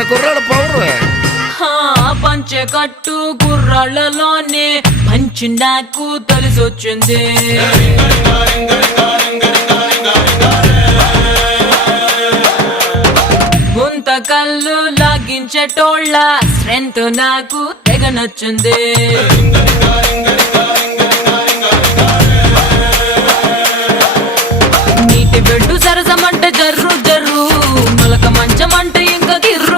మన కుర్రాడు పవర్. పంచె కట్టు కుర్రాళ్ళలోనే మంచి నాకు తెలిసొచ్చింది. ముంత కళ్ళు లాగించేటోళ్ళ స్ట్రెంత్ నాకు తెగ నచ్చింది.